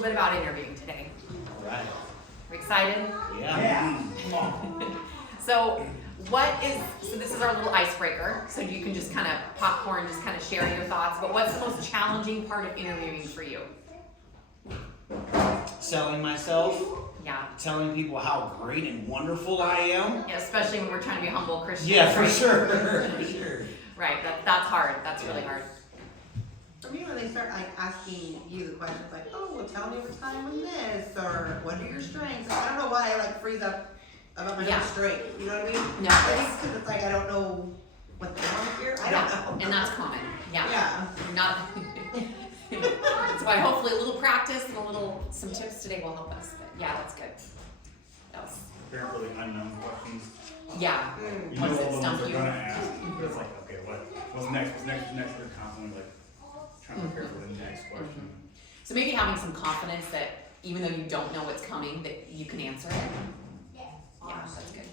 little bit about interviewing today. All right. Are you excited? Yeah. So this is our little icebreaker. So you can just kind of popcorn, just kind of share your thoughts. But what's the most challenging part of interviewing for you? Selling myself. Yeah. Telling people how great and wonderful I am. Yeah, especially when we're trying to be humble Christians. Yeah, for right? sure. For sure. Right. That's hard. That's really hard. For me, when they start like asking you the questions like, oh, well, tell me what time in this, or what are your strengths? I don't know why I like freeze up about my strength. You know what I mean? No. I think because it's like I don't know what they want to hear. I don't know. And that's common. Yeah. Yeah. Not. That's why hopefully a little practice and some tips today will help us. But yeah, that's good. That was. Prepare for the unknown questions. Yeah. You know Once all it the ones stumps they're you. gonna ask. But it's like, okay, what's next? What's next? They're constantly like trying to prepare for the next question. So maybe having some confidence that even though you don't know what's coming, that you can answer it. Yeah, that's good.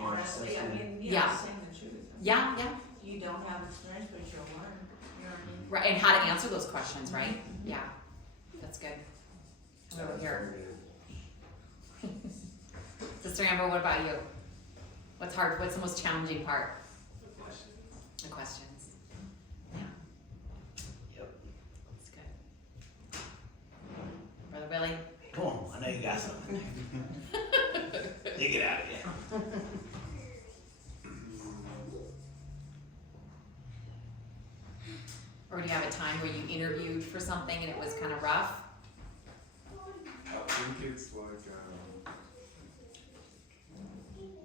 Honestly, I mean, Yeah. saying the truth. Yeah. You don't have experience, but you'll learn. You know what I mean? Right, and how to answer those questions, right? Yeah, that's good. Over here. Sister Amber, what about you? What's hard? What's the most challenging part? The questions. Yeah. Yep. That's good. Brother Billy? Come on, I know you got something. Dig it out of you. Or do you have a time where you interviewed for something and it was kind of rough? I think it's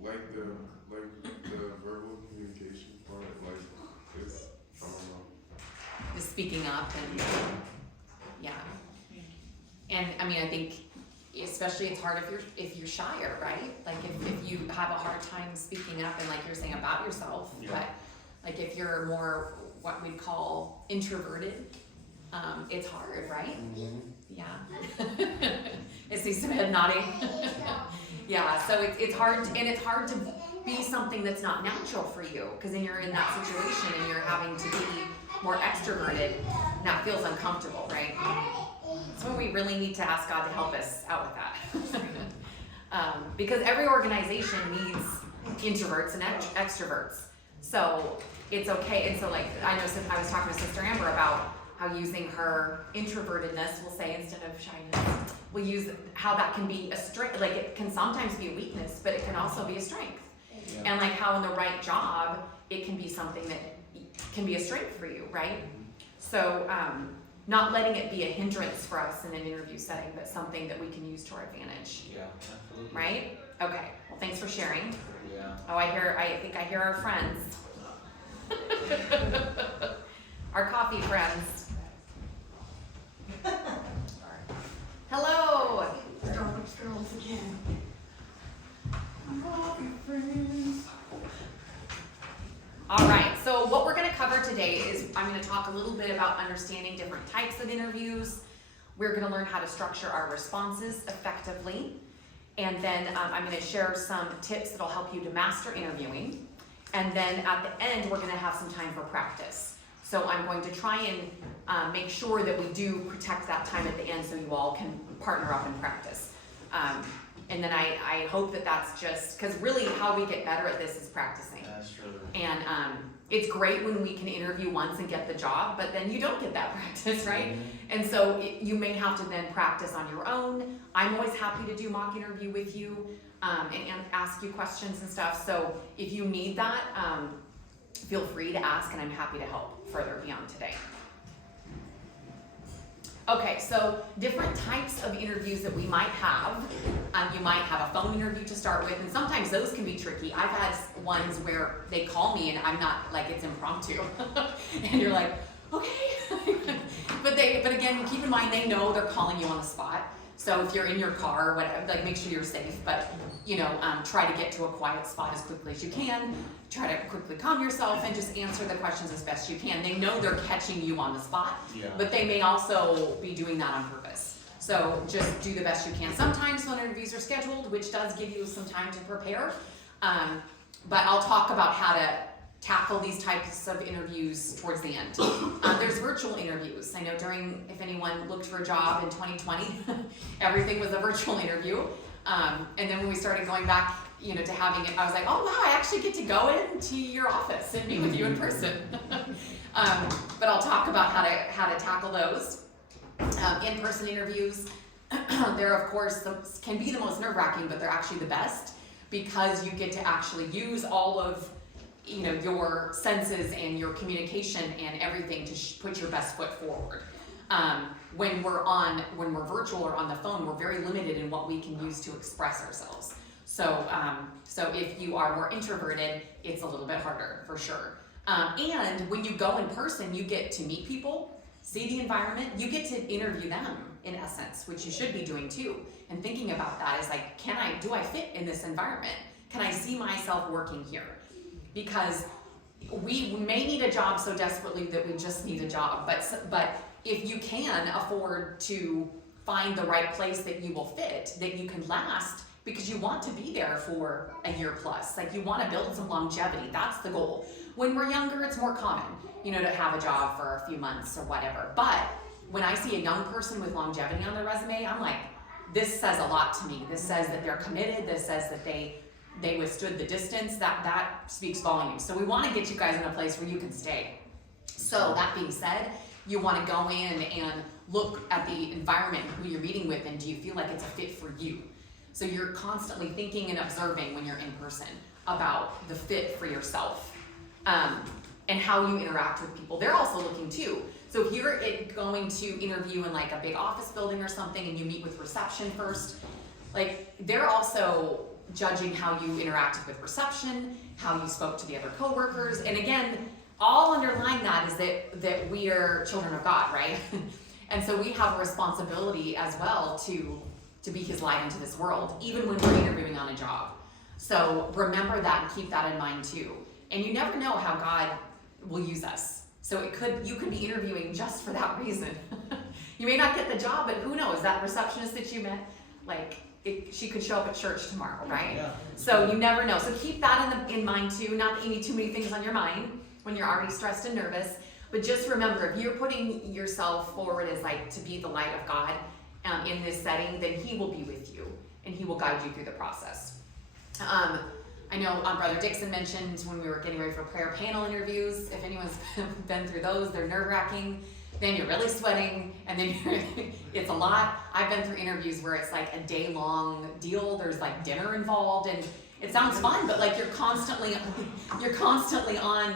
like the verbal communication part, like it's I don't know. Just speaking up and yeah. And I mean, I think especially it's hard if you're shyer, right? Like if you have a hard time speaking up and like you're saying about yourself, Yeah. but like if you're more what we'd call introverted, it's hard, right? Mm-hmm. Yeah. I see some head nodding. Yeah, so it's hard, and it's hard to be something that's not natural for you, because then you're in that situation and you're having to be more extroverted, and that feels uncomfortable, right? So we really need to ask God to help us out with that. Because every organization needs introverts and extroverts. So it's okay, and so like, I know I was talking to Sister Amber about how using her introvertedness, we'll say, instead of shyness, we'll use how that can be a strength, like it can sometimes be a weakness, but it can also be a strength. Yeah. And like how in the right job, it can be something that can be a strength for you, right? So not letting it be a hindrance for us in an interview setting, but something that we can use to our advantage, Yeah, absolutely. right? Okay, well thanks for sharing. Yeah. Oh, I think I hear our friends. Our coffee friends. Hello. Starbucks girls again. All right, so what we're going to cover today is I'm going to talk a little bit about understanding different types of interviews. We're going to learn how to structure our responses effectively. And then I'm going to share some tips that'll help you to master interviewing. And then at the end, we're going to have some time for practice. So I'm going to try and make sure that we do protect that time at the end so you all can partner up and practice. And then I hope that that's just, because really how we get better at this is practicing. That's true. And it's great when we can interview once and get the job, but then you don't get that practice, right? Mm-hmm. And so you may have to then practice on your own. I'm always happy to do mock interview with you and ask you questions and stuff. So if you need that, feel free to ask, and I'm happy to help further beyond today. Okay, so different types of interviews that we might have. You might have a phone interview to start with, and sometimes those can be tricky. I've had ones where they call me and I'm not, like, it's impromptu. And you're like, okay. But again, keep in mind they know they're calling you on the spot. So if you're in your car or whatever, like make sure you're safe, but try to get to a quiet spot as quickly as you can. Try to quickly calm yourself and just answer the questions as best you can. They know they're catching you on the spot, Yeah. but they may also be doing that on purpose. So just do the best you can. Sometimes phone interviews are scheduled, which does give you some time to prepare. But I'll talk about how tackle these types of interviews towards the end. There's virtual interviews. I know if anyone looked for a job in 2020, everything was a virtual interview. And then when we started going back, to having it, I was like, oh wow, I actually get to go into your office and meet with you in person. But I'll talk about how to tackle those. In-person interviews, they're of course can be the most nerve-wracking, but they're actually the best because you get to actually use all of your senses and your communication and everything to put your best foot forward. When we're virtual or on the phone, we're very limited in what we can use to express ourselves. So if you are more introverted, it's a little bit harder for sure. And when you go in person, you get to meet people, see the environment, you get to interview them in essence, which you should be doing too. And thinking about that is like, do I fit in this environment? Can I see myself working here? Because we may need a job so desperately that we just need a job, but if you can afford to find the right place that you will fit, that you can last, because you want to be there for a year plus, like you want to build some longevity, that's the goal. When we're younger, it's more common, to have a job for a few months or whatever, but when I see a young person with longevity on their resume, I'm like, this says a lot to me. This says that they're committed, this says that they withstood the distance, that speaks volumes. So we want to get you guys in a place where you can stay. So that being said, you want to go in and look at the environment, who you're meeting with, and do you feel like it's a fit for you? So you're constantly thinking and observing when you're in person about the fit for yourself, and how you interact with people. They're also looking too. So if you're going to interview in like a big office building or something and you meet with reception first, like they're also judging how you interacted with reception, how you spoke to the other coworkers, and again, all underlying that is that we are children of God, right? And so we have a responsibility as well to be His light into this world, even when we're interviewing on a job. So remember that and keep that in mind too. And you never know how God will use us. So you could be interviewing just for that reason. You may not get the job, but who knows? That receptionist that you met, she could show up at church tomorrow, right? Yeah. So you never know. So keep that in mind too. Not that you need too many things on your mind when you're already stressed and nervous. But just remember, if you're putting yourself forward as to be the light of God in this setting, then He will be with you and He will guide you through the process. I know Brother Dixon mentioned when we were getting ready for prayer panel interviews, if anyone's been through those, they're nerve-wracking. Then you're really sweating, and then it's a lot. I've been through interviews where it's like a day-long deal. There's dinner involved, and it sounds fun, but you're constantly on.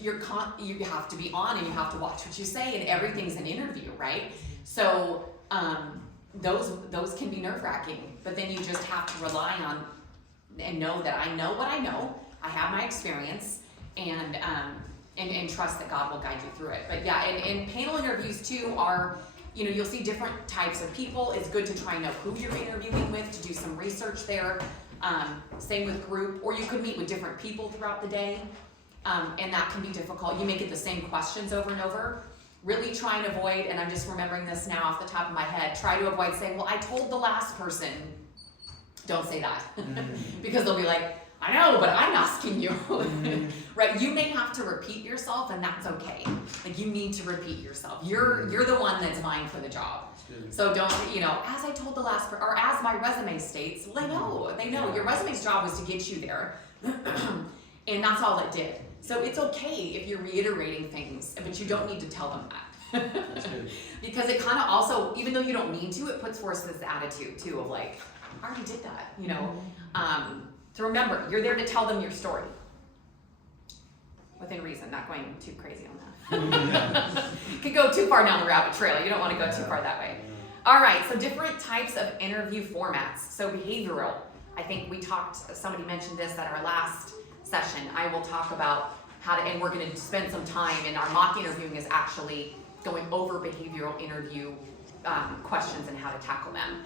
You have to be on, and you have to watch what you say, and everything's an interview, right? So those can be nerve-wracking, but then you just have to rely on and know that I know what I know. I have my experience, and trust that God will guide you through it. But yeah, and panel interviews too are, you'll see different types of people. It's good to try and know who you're interviewing with, to do some research there. Same with group, or you could meet with different people throughout the day, and that can be difficult. You may get the same questions over and over. Really try and avoid, and I'm just remembering this now off the top of my head, try to avoid saying, well, I told the last person. Don't say that. Because they'll be like, I know, but I'm asking you. Right? You may have to repeat yourself, and that's okay. You need to repeat yourself. You're the one that's vying for the job. So don't, as I told the last person, or as my resume states, well, they know. Your resume's job was to get you there. And that's all it did. So it's okay if you're reiterating things, but you don't need to tell them that. Because it kind of also, even though you don't need to, it puts forth this attitude too of I already did that, So remember, you're there to tell them your story. Within reason, not going too crazy on that. Could go too far down the rabbit trail. You don't want to go too far that way. All right, so different types of interview formats. So behavioral. I think somebody mentioned this at our last session. I will talk about and we're going to spend some time in our mock interviewing is actually going over behavioral interview questions and how to tackle them.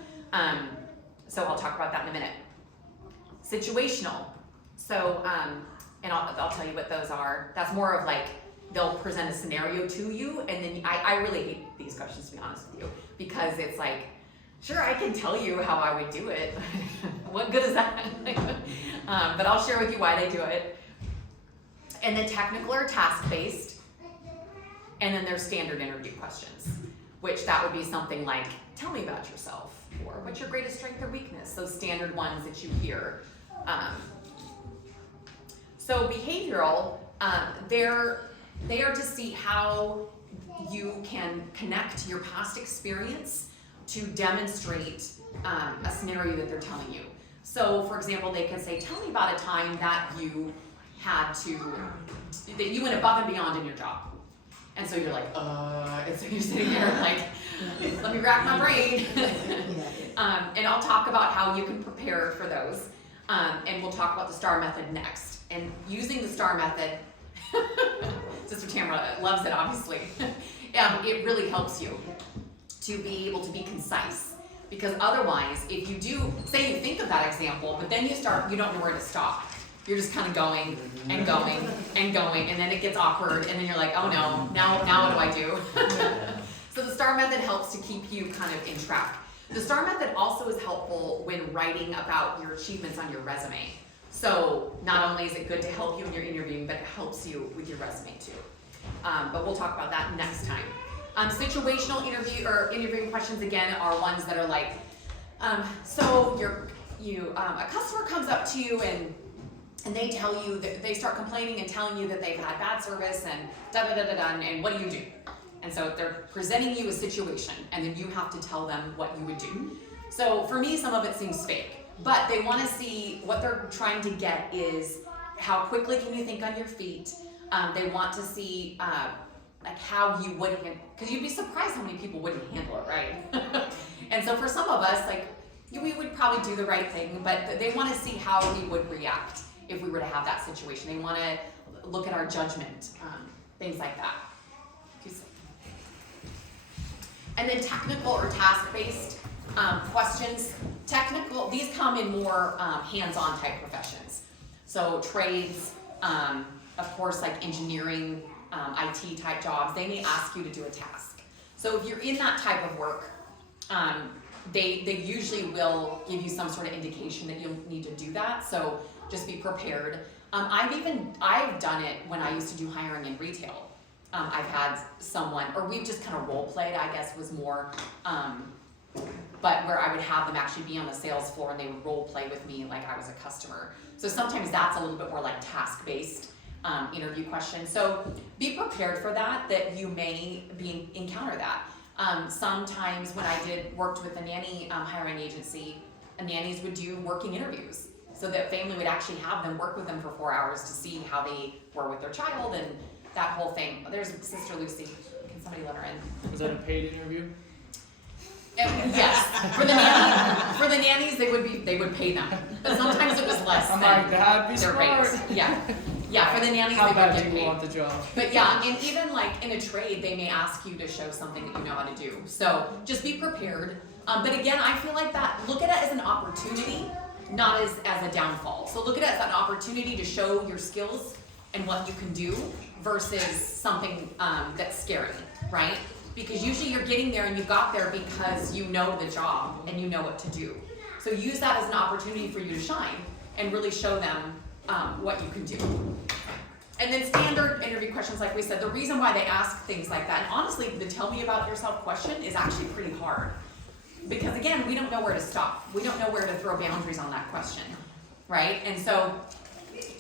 So I'll talk about that in a minute. Situational. So, and I'll tell you what those are. That's more of they'll present a scenario to you, and then I really hate these questions, to be honest with you, because it's sure, I can tell you how I would do it. What good is that? But I'll share with you why they do it. And then technical or task-based. And then there's standard interview questions, which that would be something like, tell me about yourself, or what's your greatest strength or weakness? Those standard ones that you hear. So behavioral, they are to see how you can connect your past experience to demonstrate a scenario that they're telling you. So for example, they could say, tell me about a time that you that you went above and beyond in your job. And so you're like, and so you're sitting there like, let me rack my brain. And I'll talk about how you can prepare for those. And we'll talk about the STAR method next. And using the STAR method, Sister Tamara loves it, obviously. It really helps you to be able to be concise. Because otherwise, if you do, say you think of that example, but then you don't know where to stop. You're just kind of going and going and going, and then it gets awkward, and then you're like, oh no, now what do I do? So the STAR method helps to keep you kind of in track. The STAR method also is helpful when writing about your achievements on your resume. So not only is it good to help you in your interviewing, but it helps you with your resume too. But we'll talk about that next time. Situational interviewing questions again are ones that are like, so a customer comes up to you and they tell you that they start complaining and telling you that they've had bad service and and what do you do? And so they're presenting you a situation, and then you have to tell them what you would do. So for me, some of it seems fake, but they want to see, what they're trying to get is how quickly can you think on your feet. They want to see like how you would, because you'd be surprised how many people wouldn't handle it right. And so for some of us, like we would probably do the right thing, but they want to see how we would react if we were to have that situation. They want to look at our judgment, things like that. And then technical or task-based questions. Technical, these come in more hands-on type professions. So trades, of course, like engineering, IT type jobs, they may ask you to do a task. So if you're in that type of work, they usually will give you some sort of indication that you'll need to do that. So just be prepared. I've done it when I used to do hiring in retail. I've had someone, or we've just kind of role played, I guess was more, but where I would have them actually be on the sales floor and they would role play with me like I was a customer. So sometimes that's a little bit more like task-based interview questions. So be prepared for that you may encounter that. Sometimes when I worked with a nanny hiring agency, nannies would do working interviews. So that family would actually have them work with them for 4 hours to see how they were with their child and that whole thing. There's Sister Lucy. Can somebody let her in? Was that a paid interview? Yes. For the nannies, they would pay them. But sometimes it was less than that'd be their smart. rates. Yeah, for the nannies, How they would bad get do you paid. want the job? But yeah, and even like in a trade, they may ask you to show something that you know how to do. So just be prepared. But again, I feel like look at it as an opportunity, not as a downfall. So look at it as an opportunity to show your skills and what you can do versus something that's scary, right? Because usually you're getting there and you got there because you know the job and you know what to do. So use that as an opportunity for you to shine and really show them what you can do. And then standard interview questions, like we said, the reason why they ask things like that, and honestly, the tell me about yourself question is actually pretty hard. Because again, we don't know where to stop. We don't know where to throw boundaries on that question, right? And so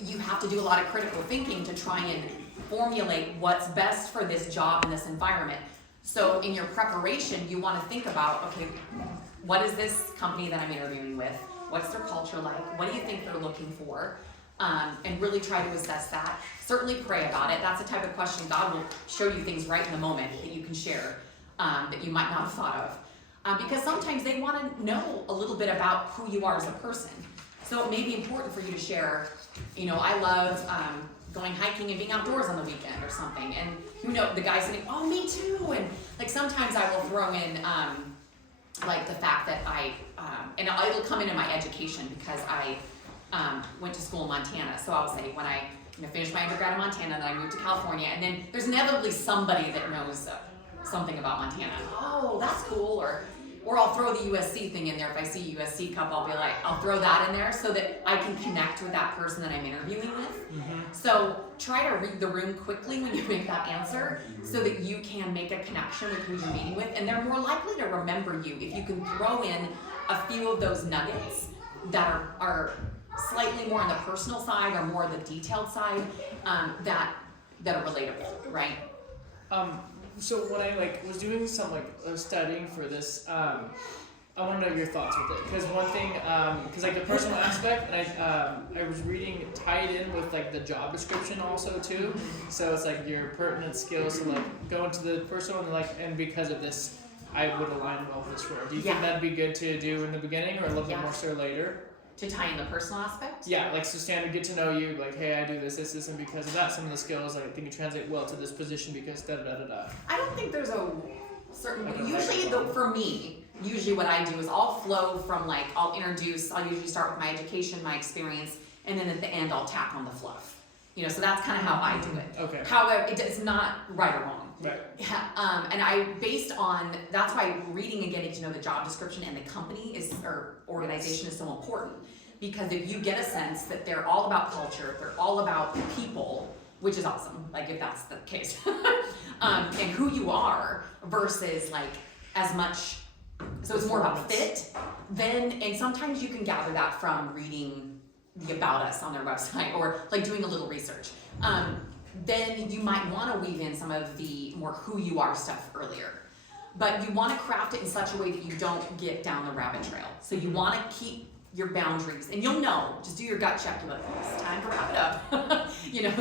you have to do a lot of critical thinking to try and formulate what's best for this job and this environment. So in your preparation, you want to think about, okay, what is this company that I'm interviewing with? What's their culture like? What do you think they're looking for? And really try to assess that. Certainly pray about it. That's the type of question God will show you things right in the moment that you can share that you might not have thought of. Because sometimes they want to know a little bit about who you are as a person. So it may be important for you to share, I love going hiking and being outdoors on the weekend or something. And the guy's saying, oh, me too. And like sometimes I will throw in like the fact that and it'll come into my education because I went to school in Montana. So I'll say when I finished my undergrad in Montana, then I moved to California, and then there's inevitably somebody that knows something about Montana. Oh, that's cool. Or Or I'll throw the USC thing in there. If I see a USC cup, I'll be like, I'll throw that in there so that I can connect with that person that I'm interviewing with. So try to read the room quickly when you make that answer so that you can make a connection with who you're meeting with. And they're more likely to remember you if you can throw in a few of those nuggets that are slightly more on the personal side or more the detailed side that are relatable, right? So when I was doing some studying for this, I want to know your thoughts with it. Because one thing, because the personal aspect, and I was reading tied in with the job description also too. So it's your pertinent skills to go into the personal and because of this, I would align well with this role. Do you think that'd be good to do in the beginning or a little bit more so later? To tie in the personal aspect? Yeah, so standard get to know you, hey, I do this, and because of that, some of the skills I think you translate well to this position because da da da da da. I don't think there's a certain, for me, usually what I do is I'll flow from I'll usually start with my education, my experience, and then at the end I'll tack on the fluff. So that's kind of how I do it. Okay. However, it's not right or wrong. Right. Yeah, and that's why reading and getting to know the job description and the company or organization is so important. Because if you get a sense that they're all about culture, they're all about people, which is awesome, if that's the case, and who you are versus as much, so it's more about fit, and sometimes you can gather that from reading the About Us on their website or doing a little research. Then you might want to weave in some of the more who you are stuff earlier. But you want to craft it in such a way that you don't get down the rabbit trail. So you want to keep your boundaries, and you'll know, just do your gut check. You're it's time to wrap it up.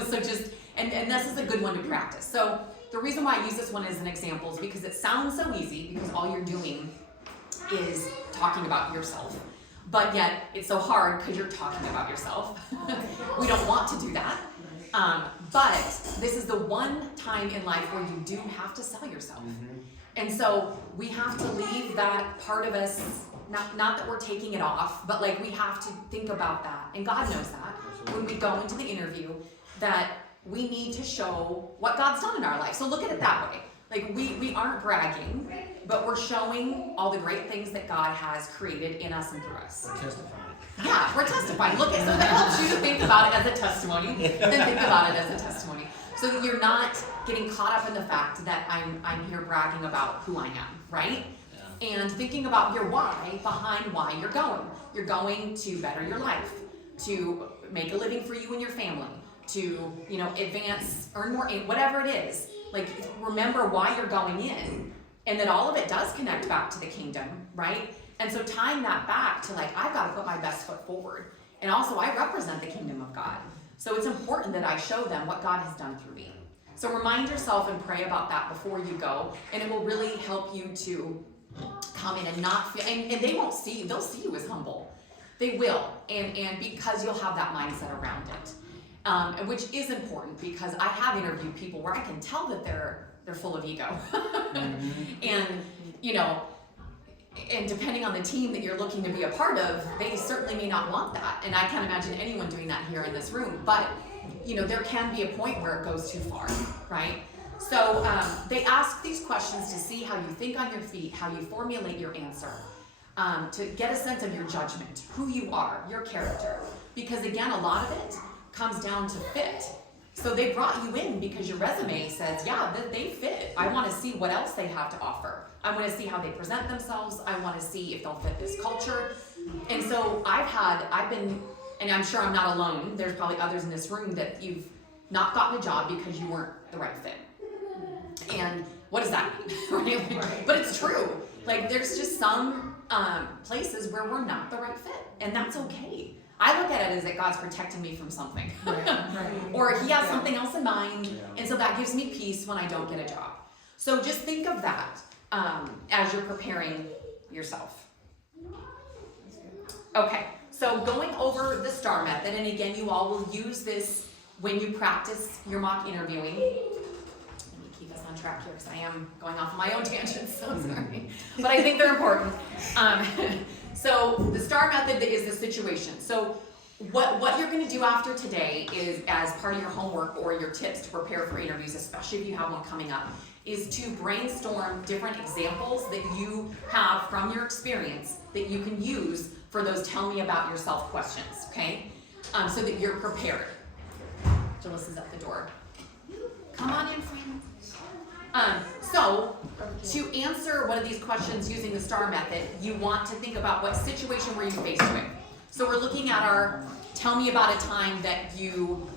So just, and this is a good one to practice. So the reason why I use this one as an example is because it sounds so easy because all you're doing is talking about yourself. But yet it's so hard because you're talking about yourself. We don't want to do that. But this is the one time in life where you do have to sell yourself. And so we have to leave that part of us, not that we're taking it off, but we have to think about that. And God knows that when we go into the interview, that we need to show what God's done in our life. So look at it that way. We aren't bragging, but we're showing all the great things that God has created in us and through us. We're testifying. Yeah, we're testifying. Look, so that helps you to think about it as a testimony, then think about it as a testimony. So that you're not getting caught up in the fact that I'm here bragging about who I am, right? Yeah. And thinking about your why behind why you're going. You're going to better your life, to make a living for you and your family, to advance, earn more, whatever it is. Remember why you're going in, and that all of it does connect back to the kingdom, right? And so tying that back to I've got to put my best foot forward. And also I represent the kingdom of God. So it's important that I show them what God has done through me. So remind yourself and pray about that before you go, and it will really help you to come in and not feel, and they won't see you, they'll see you as humble. They will, and because you'll have that mindset around it. Which is important because I have interviewed people where I can tell that they're full of ego. And depending on the team that you're looking to be a part of, they certainly may not want that. And I can't imagine anyone doing that here in this room. But, there can be a point where it goes too far, right? So they ask these questions to see how you think on your feet, how you formulate your answer, to get a sense of your judgment, who you are, your character. Because again, a lot of it comes down to fit. So they brought you in because your resume says, yeah, that they fit. I want to see what else they have to offer. I want to see how they present themselves. I want to see if they'll fit this culture. And so I've been, and I'm sure I'm not alone, there's probably others in this room that you've not gotten a job because you weren't the right fit. And what does that mean? Right? But it's true. There's just some places where we're not the right fit, and that's okay. I look at it as that God's protecting me from something. Or he has something else in mind, and so that gives me peace when I don't get a job. So just think of that as you're preparing yourself. Okay, so going over the STAR method, and again, you all will use this when you practice your mock interviewing. Let me keep us on track here because I am going off on my own tangents, so sorry. But I think they're important. So the STAR method is the situation. So what you're going to do after today is, as part of your homework or your tips to prepare for interviews, especially if you have one coming up, is to brainstorm different examples that you have from your experience that you can use for those tell me about yourself questions, okay? So that you're prepared. Jalissa's at the door. Come on in, friend. So, to answer one of these questions using the STAR method, you want to think about what situation were you faced with. So we're looking at our, tell me about a time that you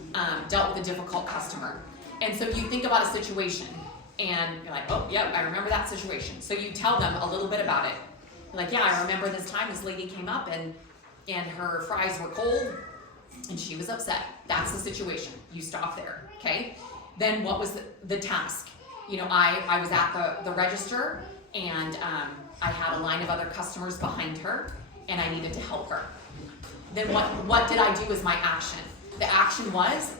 dealt with a difficult customer. And so you think about a situation, and you're like, oh, yeah, I remember that situation. So you tell them a little bit about it. You're like, yeah, I remember this time this lady came up and her fries were cold, and she was upset. That's the situation. You stop there, okay? Then what was the task? You know, I was at the register, and I had a line of other customers behind her, and I needed to help her. Then what did I do as my action? The action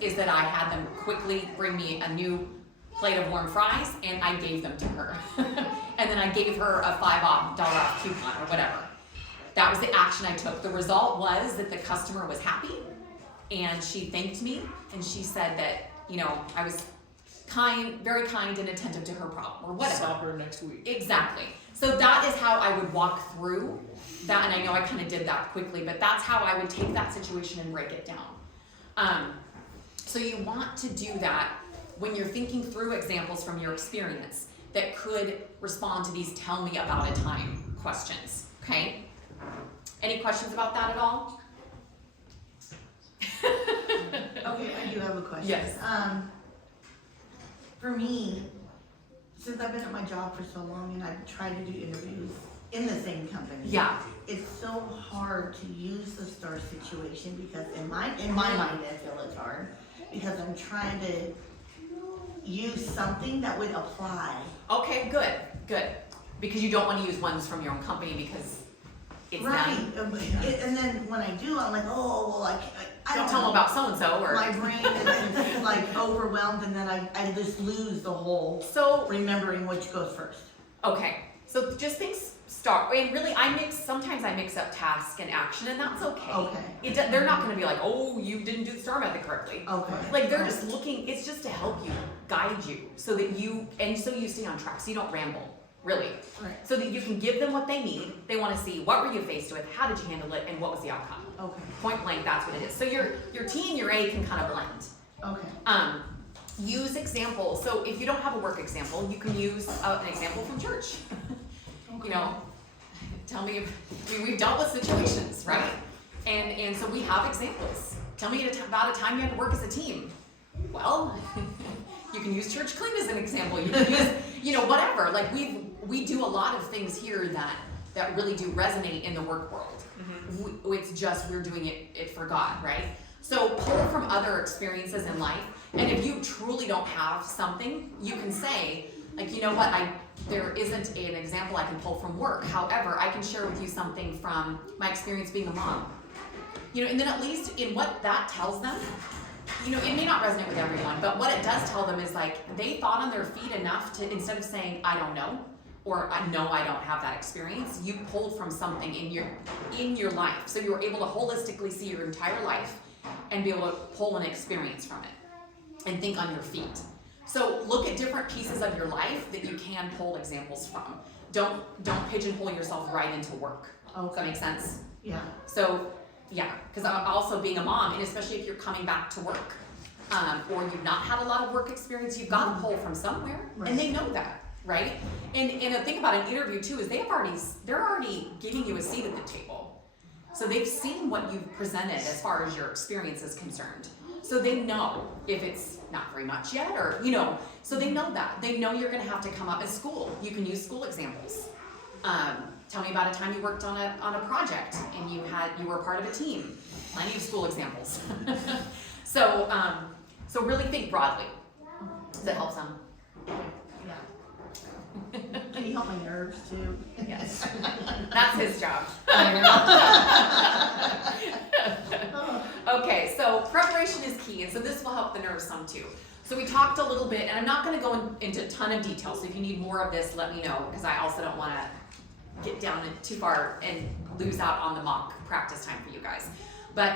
is that I had them quickly bring me a new plate of warm fries, and I gave them to her. And then I gave her a $5 off coupon or whatever. That was the action I took. The result was that the customer was happy, and she thanked me, and she said that, you know, I was very kind and attentive to her problem or whatever. Stop her next week. Exactly. So that is how I would walk through that, and I know I kind of did that quickly, but that's how I would take that situation and break it down. So you want to do that when you're thinking through examples from your experience that could respond to these tell me about a time questions, okay? Any questions about that at all? Okay, I do have a question. Yes. For me, since I've been at my job for so long and I've tried to do interviews in the same company. Yeah. It's so hard to use the STAR situation because in my mind I feel it's hard because I'm trying to use something that would apply. Okay, good. Because you don't want to use ones from your own company because it's Right, them. and then when I do, I'm like, oh, well, I Don't tell them about so-and-so or... My brain is like overwhelmed and then I just lose the whole So, remembering which goes first. okay, so just think start, and really sometimes I mix up task and action, and that's okay. Okay. They're not gonna be like, oh, you didn't do the STAR method correctly. Okay. Like, they're just looking, it's just to help you, guide you, so you stay on track, so you don't ramble, really. Right. So that you can give them what they need. They wanna see, what were you faced with, how did you handle it, and what was the outcome? Okay. Point blank, that's what it is. So your T and your A can kind of blend. Okay. Use examples. So if you don't have a work example, you can use an example from church. You know, tell me, we've dealt with situations, right? And so we have examples. Tell me about a time you had to work as a team. Well, you can use church clean as an example. You can use, you know, whatever. Like we do a lot of things here that really do resonate in the work world. Mm-hmm. It's just we're doing it for God, right? So pull from other experiences in life, and if you truly don't have something, you can say, like, you know what, there isn't an example I can pull from work. However, I can share with you something from my experience being a mom. You know, and then at least in what that tells them, you know, it may not resonate with everyone, but what it does tell them is like, they thought on their feet enough to, instead of saying, I don't know, or I know I don't have that experience, you pulled from something in your life. So you were able to holistically see your entire life and be able to pull an experience from it and think on your feet. So look at different pieces of your life that you can pull examples from. Don't pigeonhole yourself right into work. Does that make sense? Yeah. So yeah, because also being a mom, and especially if you're coming back to work, or you've not had a lot of work experience, you've got to pull from somewhere, Right. and they know that, right? And the thing about an interview too is they're already giving you a seat at the table, so they've seen what you've presented as far as your experience is concerned. So they know if it's not very much yet, or you know, so they know that they know you're going to have to come up at school. You can use school examples. Tell me about a time you worked on a project and you were part of a team. Plenty of school examples. So really think broadly. Does that help some? Yeah. Can you help my nerves too? Yes. That's his job. Okay, so preparation is key, and so this will help the nerves some too. So we talked a little bit, and I'm not going to go into a ton of detail, so if you need more of this, let me know, because I also don't want to get down too far and lose out on the mock practice time for you guys. But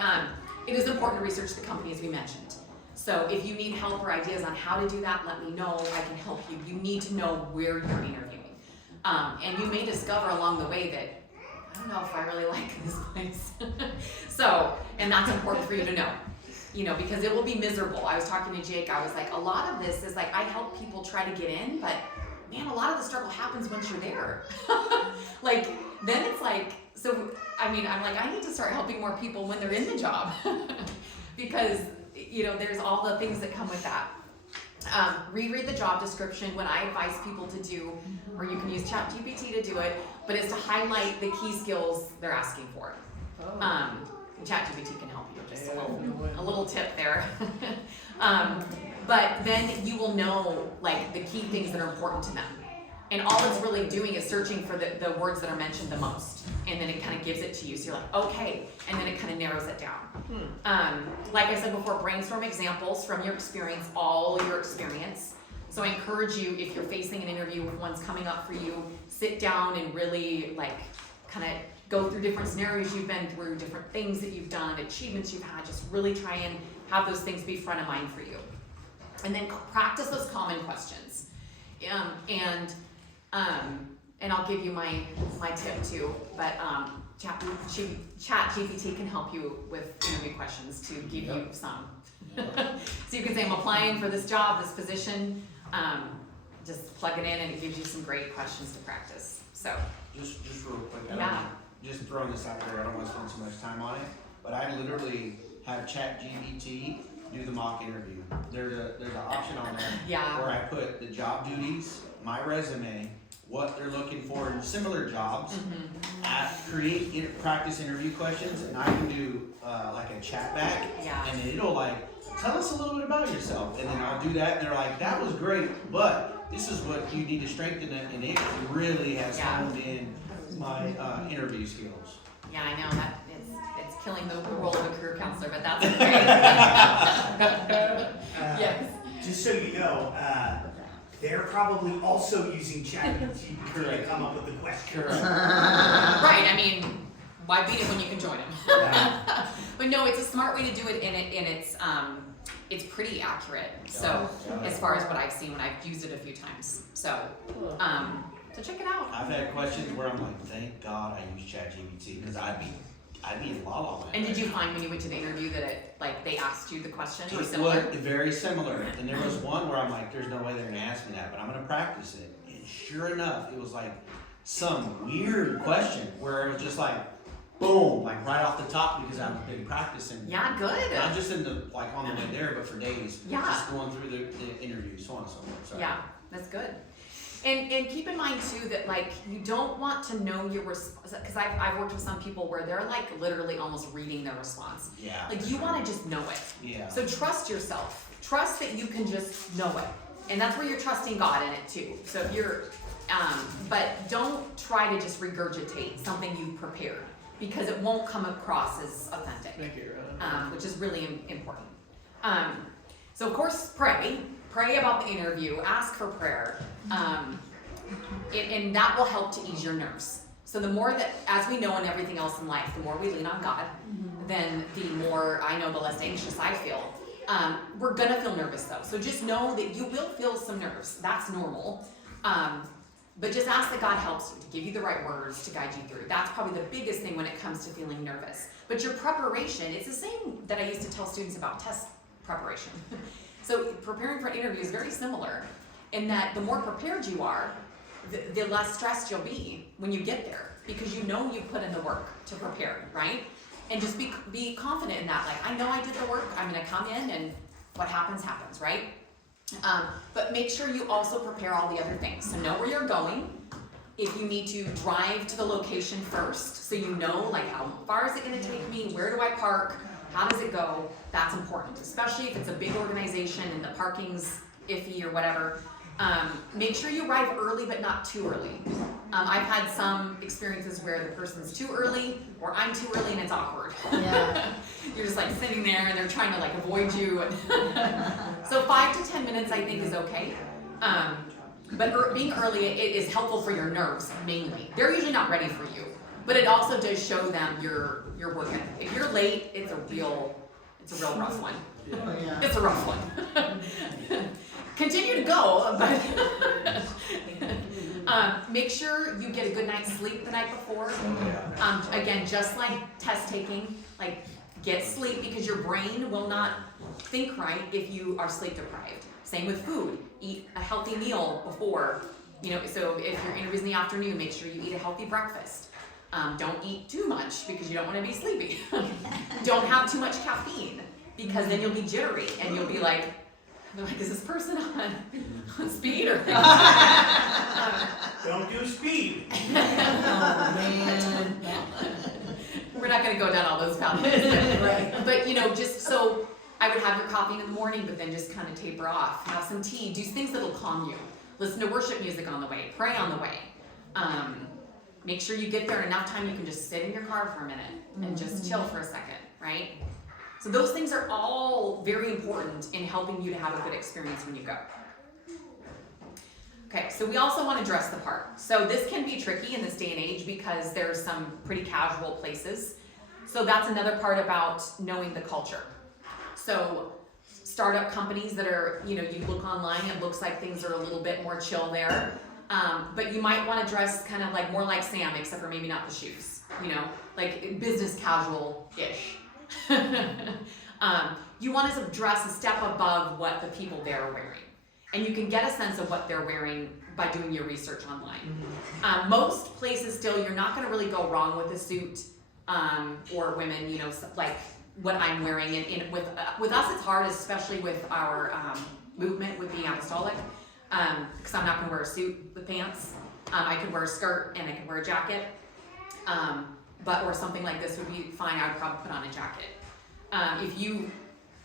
it is important to research the companies we mentioned. So if you need help or ideas on how to do that, let me know. I can help you. You need to know where you're interviewing. And you may discover along the way that, I don't know if I really like this place. So, and that's important for you to know, you know, because it will be miserable. I was talking to Jake, I was like, a lot of this is like, I help people try to get in, but man, a lot of the struggle happens once you're there. Like, then it's like, so, I mean, I'm like, I need to start helping more people when they're in the job. Because, you know, there's all the things that come with that. Reread the job description. What I advise people to do, or you can use ChatGPT to do it, but is to highlight the key skills they're asking for. ChatGPT can help you, just a little tip there. But then you will know like the key things that are important to them. And all it's really doing is searching for the words that are mentioned the most. And then it kind of gives it to you. So you're like, okay. And then it kind of narrows it down. Like I said before, brainstorm examples from your experience, all your experience. So I encourage you, if you're facing an interview, if one's coming up for you, sit down and really like kind of go through different scenarios you've been through, different things that you've done, achievements you've had. Just really try and have those things be front of mind for you. And then practice those common questions. And I'll give you my tip too, but ChatGPT can help you with interview questions to give you some. So you can say, I'm applying for this job, this position, just plug it in and it gives you some great questions to practice. So. Just real quick, Yeah. Just throwing this out there, I don't want to spend so much time on it, but I literally have ChatGPT do the mock interview. There's an option on there Yeah. where I put the job duties, my resume, what they're looking for in similar jobs, create practice interview questions, and I can do like a chat back, Yeah. and it'll like, tell us a little bit about yourself, and then I'll do that, and they're like, that was great, but this is what you need to strengthen it, and it really has honed in my interview skills. Yeah, I know that it's killing the role of a career counselor, but that's great. Yes. Just so you know, they're probably also using ChatGPT to come up with the questions. Right. I mean, why beat it when you can join them? But no, it's a smart way to do it, and it's pretty accurate. So as far as what I've seen when I've used it a few times, so check it out. I've had questions where I'm like, thank God I used ChatGPT because I'd be in la la land. And did you find when you went to the interview that it like they asked you the question or It similar? was very similar, and there was one where I'm like, there's no way they're gonna ask me that, but I'm gonna practice it. And sure enough, it was like some weird question where it was just like, boom, like right off the top because I've been practicing. Yeah, good. Not just in the like on the way there, but for days. Yeah. Just going through the interviews, so on and so forth. So. Yeah, that's good. And keep in mind too that like you don't want to know your response, because I've worked with some people where they're like literally almost reading their response. Yeah. Like you want to just know it. Yeah. So trust yourself. Trust that you can just know it. And that's where you're trusting God in it too. So if you're, but don't try to just regurgitate something you've prepared because it won't come across as authentic. Thank you. Which is really important. So of course, pray about the interview, ask for prayer, and that will help to ease your nerves. So the more that, as we know in everything else in life, the more we lean on God, then the more I know, the less anxious I feel. We're gonna feel nervous though, so just know that you will feel some nerves. That's normal. But just ask that God helps you to give you the right words to guide you through. That's probably the biggest thing when it comes to feeling nervous. But your preparation, it's the same that I used to tell students about test preparation. So preparing for an interview is very similar in that the more prepared you are, the less stressed you'll be when you get there because you know you put in the work to prepare, right? And just be confident in that. Like, I know I did the work, I'm gonna come in and what happens, happens, right? But make sure you also prepare all the other things. So know where you're going. If you need to drive to the location first, so you know like how far is it gonna take me, where do I park, how does it go, that's important, especially if it's a big organization and the parking's iffy or whatever. Make sure you arrive early, but not too early. I've had some experiences where the person's too early, or I'm too early and it's awkward. Yeah. You're just like sitting there and they're trying to like avoid you. So 5 to 10 minutes I think is okay. But being early, it is helpful for your nerves mainly. They're usually not ready for you, but it also does show them your work ethic. If you're late, it's a real rough one. Oh, yeah. It's a rough one. Continue to go, but make sure you get a good night's sleep the night before. Again, just like test taking, like get sleep because your brain will not think right if you are sleep deprived. Same with food. Eat a healthy meal before. So if your interview's in the afternoon, make sure you eat a healthy breakfast. Don't eat too much because you don't want to be sleepy. Don't have too much caffeine because then you'll be jittery and you'll be like, is this person on speed or? Don't do speed. Oh, man. We're not going to go down all those pathways. Right. But just so I would have your coffee in the morning, but then just kind of taper off. Have some tea. Do things that'll calm you. Listen to worship music on the way. Pray on the way. Make sure you get there enough time you can just sit in your car for a minute and just chill for a second, right? So those things are all very important in helping you to have a good experience when you go. Okay, so we also want to dress the part. So this can be tricky in this day and age because there's some pretty casual places. So that's another part about knowing the culture. So startup companies that are, you look online, it looks like things are a little bit more chill there. But you might want to dress kind of like more like Sam, except for maybe not the shoes, like business casual-ish. You want to dress a step above what the people there are wearing. And you can get a sense of what they're wearing by doing your research online. Most places still, you're not going to really go wrong with a suit or women, like what I'm wearing. And with us, it's hard, especially with our movement with being apostolic, because I'm not going to wear a suit with pants. I could wear a skirt and I could wear a jacket. Or something like this would be fine. I would probably put on a jacket.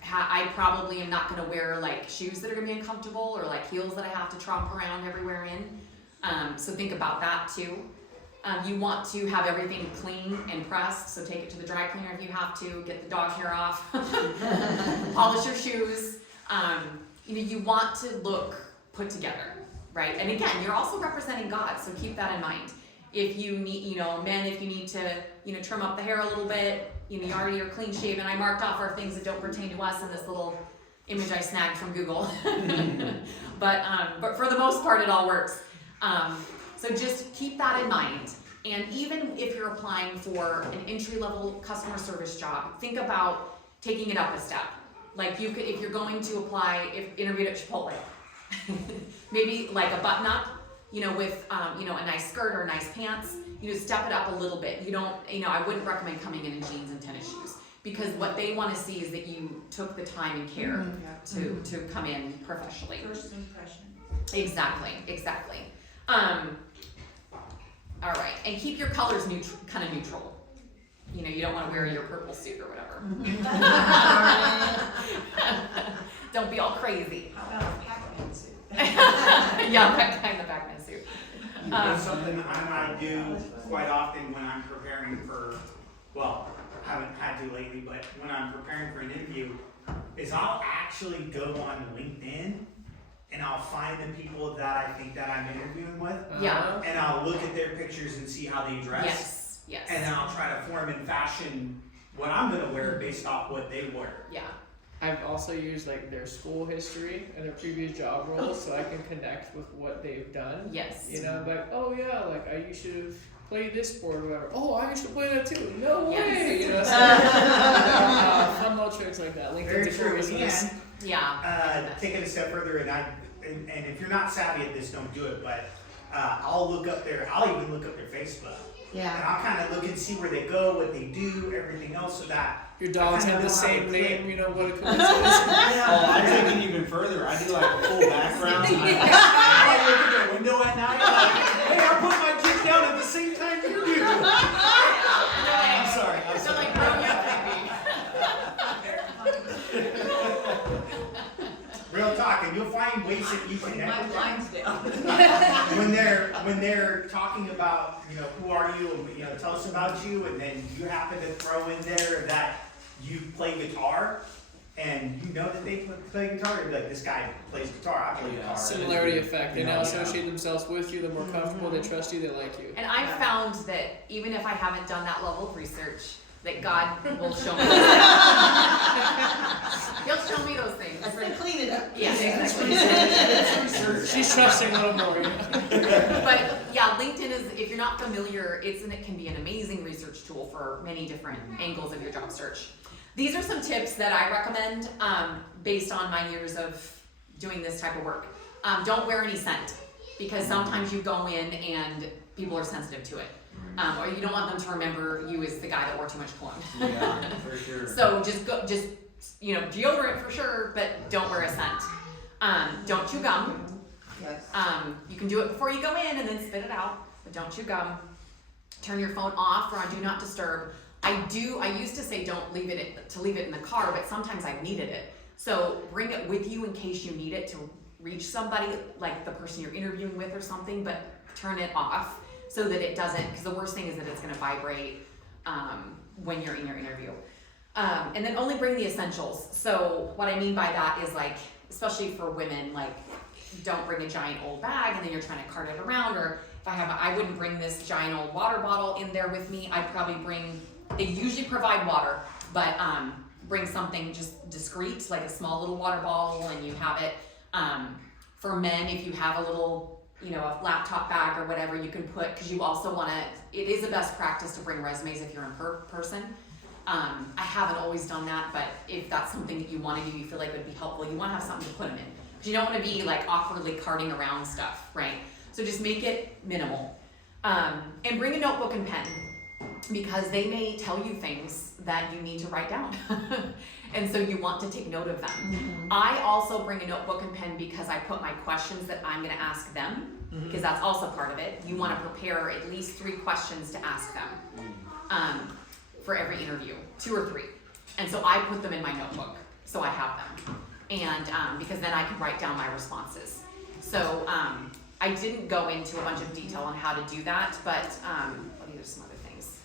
I probably am not going to wear like shoes that are going to be uncomfortable or like heels that I have to tromp around everywhere in. So think about that too. You want to have everything clean and pressed, so take it to the dry cleaner if you have to. Get the dog hair off. Polish your shoes. You want to look put together, right? And again, you're also representing God, so keep that in mind. If you need, men, if you need to, trim up the hair a little bit, you already are clean shaven. I marked off our things that don't pertain to us in this little image I snagged from Google. But for the most part, it all works. So just keep that in mind. And even if you're applying for an entry-level customer service job, think about taking it up a step. Like if you're going to apply, if interviewed at Chipotle, maybe like a button-up, with a nice skirt or nice pants, step it up a little bit. You don't, I wouldn't recommend coming in jeans and tennis shoes because what they want to see is that you took the time and care to come in professionally. First impression. Exactly. All right, and keep your colors kind of neutral. You don't want to wear your purple suit or whatever. Don't be all crazy. How about a Pac-Man suit? Yeah, kind of the Pac-Man suit. That's something I might do quite often when I'm preparing for, well, I haven't had to lately, but when I'm preparing for an interview, is I'll actually go on LinkedIn and I'll find the people that I think that I'm interviewing with. Yeah. And I'll look at their pictures and see how they dress. Yes. And then I'll try to form and fashion what I'm gonna wear based off what they wear. Yeah. I've also used like their school history and their previous job roles so I can connect with what they've done. Yes. Like, oh yeah, like I used to play this sport or whatever. Oh, I used to play that too. No Yes. way. So fun little tricks like that. Very LinkedIn true. business. And Yeah. take it a step further, and if you're not savvy at this, don't do it. But I'll even look up their Facebook. And Yeah. I'll kind of look and see where they go, what they do, everything else, so that Your dogs I kinda have the know how same they click. name, what a coincidence. I take it even further. I do like a full background. I look at the window at night. Like, hey, I put my kid down at the same time you do. I'm sorry. So like, bro, real talk, and you'll find ways that you Putting connect my with them. blinds down. when they're talking about, who are you, and tell us about you, and then you happen to throw in there that you play guitar, and you know that they play guitar, you're like, this guy plays guitar, I play guitar. Similarity effect. They now Yeah. associate themselves with you. They're more comfortable. They trust you. They like you. And I've found that even if I haven't done that level of research, that God will show me those things. He'll show me those things. I said clean it up. Yeah, exactly. She's trusting a little more. But yeah, LinkedIn is, if you're not familiar, it can be an amazing research tool for many different angles of your job search. These are some tips that I recommend based on my years of doing this type of work. Don't wear any scent, because sometimes you go in and people are sensitive to it. Or you don't want them to remember you as the guy that wore too much cologne. Yeah, for sure. So just deodorant for sure, but don't wear a scent. Don't chew gum. Yes. You can do it before you go in and then spit it out, but don't chew gum. Turn your phone off or on do not disturb. I used to say don't leave it in the car, but sometimes I've needed it. So bring it with you in case you need it to reach somebody, like the person you're interviewing with or something, but turn it off so that it doesn't, because the worst thing is that it's gonna vibrate when you're in your interview. And then only bring the essentials. So what I mean by that is, like, especially for women, like, don't bring a giant old bag and then you're trying to cart it around, or if I wouldn't bring this giant old water bottle in there with me. I'd probably bring, they usually provide water, but bring something just discreet, like a small little water bottle, and you have it. For men, if you have a little, a laptop bag or whatever, you can put, because you also want to, it is a best practice to bring resumes if you're in person. I haven't always done that, but if that's something that you want to do, you feel like would be helpful, you want to have something to put them in. Because you don't want to be like awkwardly carting around stuff, right? So just make it minimal. And bring a notebook and pen, because they may tell you things that you need to write down. And so you want to take note of them. Mm-hmm. I also bring a notebook and pen because I put my questions that I'm going to ask them, because that's also part of it. You want to prepare at least 3 questions to ask them for every interview, 2 or 3. And so I put them in my notebook, so I have them. And because then I can write down my responses. So I didn't go into a bunch of detail on how to do that, but there's some other things.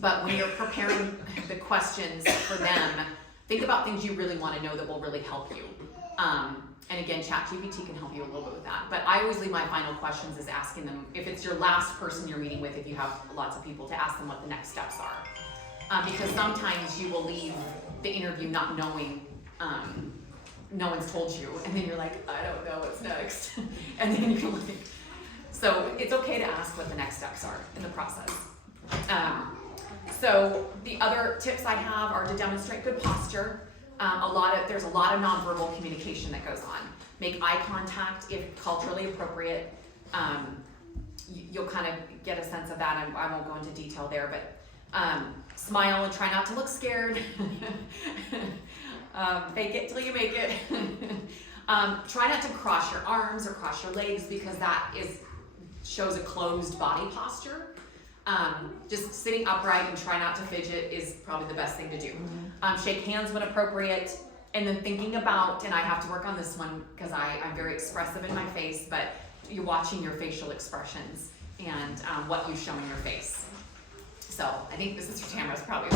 But when you're preparing the questions for them, think about things you really want to know that will really help you. And again, ChatGPT can help you a little bit with that. But I always leave my final questions as asking them, if it's your last person you're meeting with, if you have lots of people, to ask them what the next steps are. Because sometimes you will leave the interview not knowing, no one's told you, and then you're like, I don't know what's next. And then you're like, so it's okay to ask what the next steps are in the process. So the other tips I have are to demonstrate good posture. There's a lot of nonverbal communication that goes on. Make eye contact if culturally appropriate. You'll kind of get a sense of that. I won't go into detail there, but smile and try not to look scared. Fake it till you make it. Try not to cross your arms or cross your legs, because that shows a closed body posture. Just sitting upright and try not to fidget is probably the best thing to do. Shake hands when appropriate, and then thinking about, and I have to work on this one because I'm very expressive in my face, but you're watching your facial expressions and what you show in your face. So I think Mrs. Tamara's probably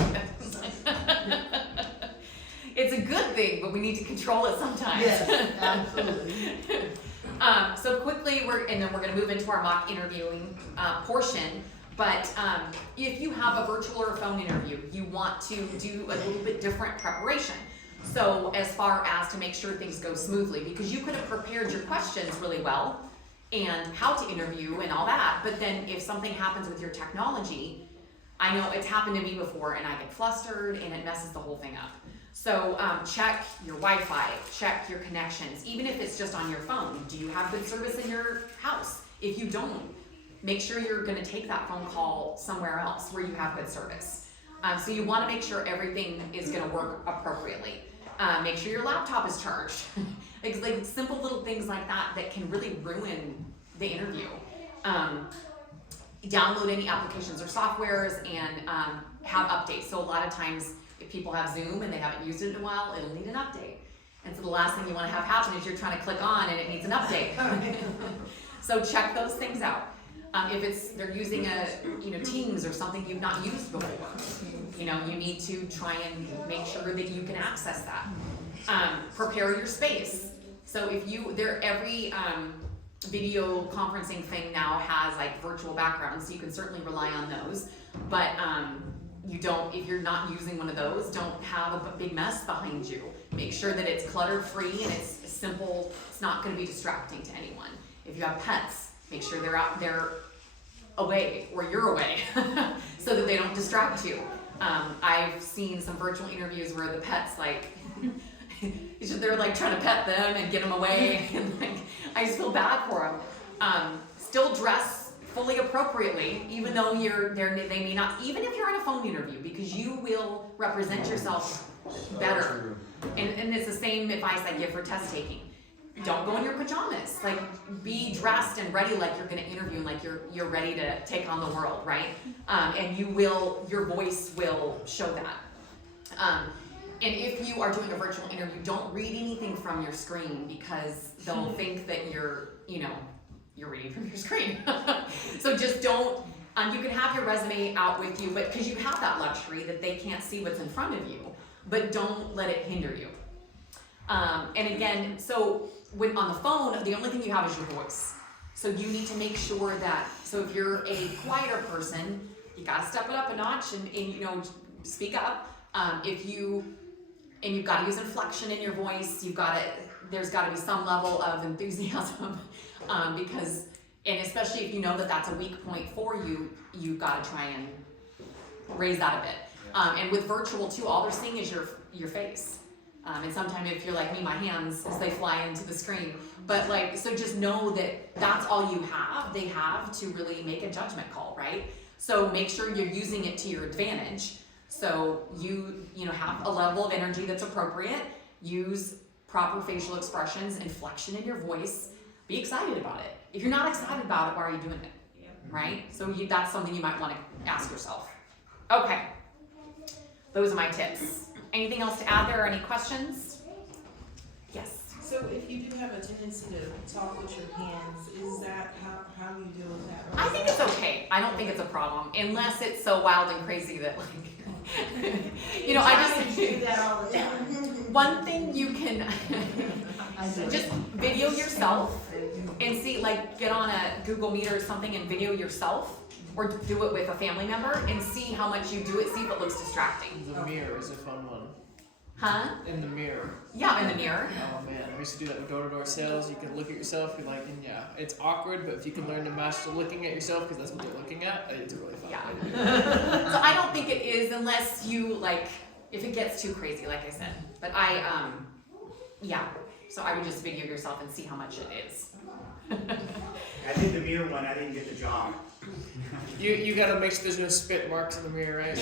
it's a good thing, but we need to control it sometimes. Yes, absolutely. So quickly, we're going to move into our mock interviewing portion. But if you have a virtual or a phone interview, you want to do a little bit different preparation. So as far as to make sure things go smoothly, because you could have prepared your questions really well and how to interview and all that, but then if something happens with your technology, I know it's happened to me before, and I get flustered and it messes the whole thing up. So check your Wi-Fi, check your connections, even if it's just on your phone. Do you have good service in your house? If you don't, make sure you're going to take that phone call somewhere else where you have good service. So you want to make sure everything is going to work appropriately. Make sure your laptop is charged. like simple little things like that can really ruin the interview. Download any applications or softwares and have updates. So a lot of times if people have Zoom and they haven't used it in a while, it'll need an update. And so the last thing you want to have happen is you're trying to click on and it needs an update. So check those things out. If they're using Teams or something you've not used before, you need to try and make sure that you can access that. Prepare your space. So video conferencing thing now has like virtual backgrounds, so you can certainly rely on those. But you don't, if you're not using one of those, don't have a big mess behind you. Make sure that it's clutter free and it's simple. It's not going to be distracting to anyone. If you have pets, make sure they're away or you're away so that they don't distract you. I've seen some virtual interviews where the pets like they're like trying to pet them and get them away, and like I just feel bad for them. Still dress fully appropriately, even though they may not, even if you're in a phone interview, because you will represent yourself better. And it's the same advice I give for test taking. Don't go in your pajamas. Like, be dressed and ready like you're going to interview and like you're ready to take on the world, right? And your voice will show that. And if you are doing a virtual interview, don't read anything from your screen, because they'll think that you're reading from your screen. So just don't. You can have your resume out with you, but because you have that luxury that they can't see what's in front of you, but don't let it hinder you. And again, so when on the phone, the only thing you have is your voice. So you need to make sure that, so if you're a quieter person, you gotta step it up a notch and speak up. You've got to use inflection in your voice. There's got to be some level of enthusiasm, because, and especially if you know that that's a weak point for you, you've got to try and raise that a bit. And with virtual too, all they're seeing is your face. And sometimes if you're like me, my hands, as they fly into the screen. But like, so just know that that's all you have. They have to really make a judgment call, right? So make sure you're using it to your advantage. So you have a level of energy that's appropriate. Use proper facial expressions, inflection in your voice. Be excited about it. If you're not excited about it, why are you doing it? Right? So that's something you might want to ask yourself. Okay. Those are my tips. Anything else to add there, or any questions? Yes. So if you do have a tendency to talk with your hands, is that how you deal with that? Or I think it's okay. I don't think it's a problem, unless it's so wild and crazy that like, I just do that all the time. one thing you can just video yourself and see, like, get on a Google Meet or something and video yourself, or do it with a family member and see how much you do it, see if it looks distracting. The mirror is a fun one. Huh? In the mirror. Yeah, in the mirror. Oh man, we used to do that with door-to-door sales. You can look at yourself, you're like, and yeah, it's awkward, but if you can learn to master looking at yourself, because that's what they're looking at, it's a really fun Yeah. way to do it. So I don't think it is, unless you if it gets too crazy, like I said. But so I would just video yourself and see how much it is. I did the mirror one, I didn't get the job. You gotta make sure there's no spit marks in the mirror, right?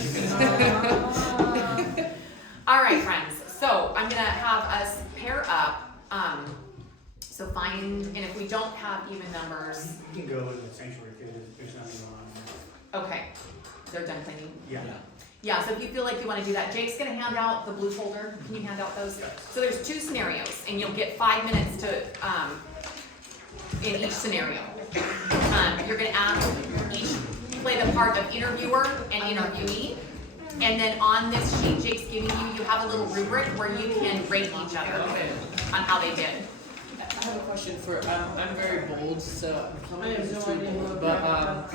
All right, friends. So I'm gonna have us pair up. So find, and if we don't have even numbers, You can go with the sanctuary too, there's nothing on okay, they're done cleaning. there. Yeah. Yeah, so if you feel like you want to do that, Jake's gonna hand out the blue folder. Can you hand out those? So there's 2 scenarios, and you'll get 5 minutes to in each scenario. You're gonna each play the part of interviewer and interviewee. And then on this sheet Jake's giving you have a little rubric where you can rate each other on how they did. I have a question for, I'm very bold, so. I have no idea what But,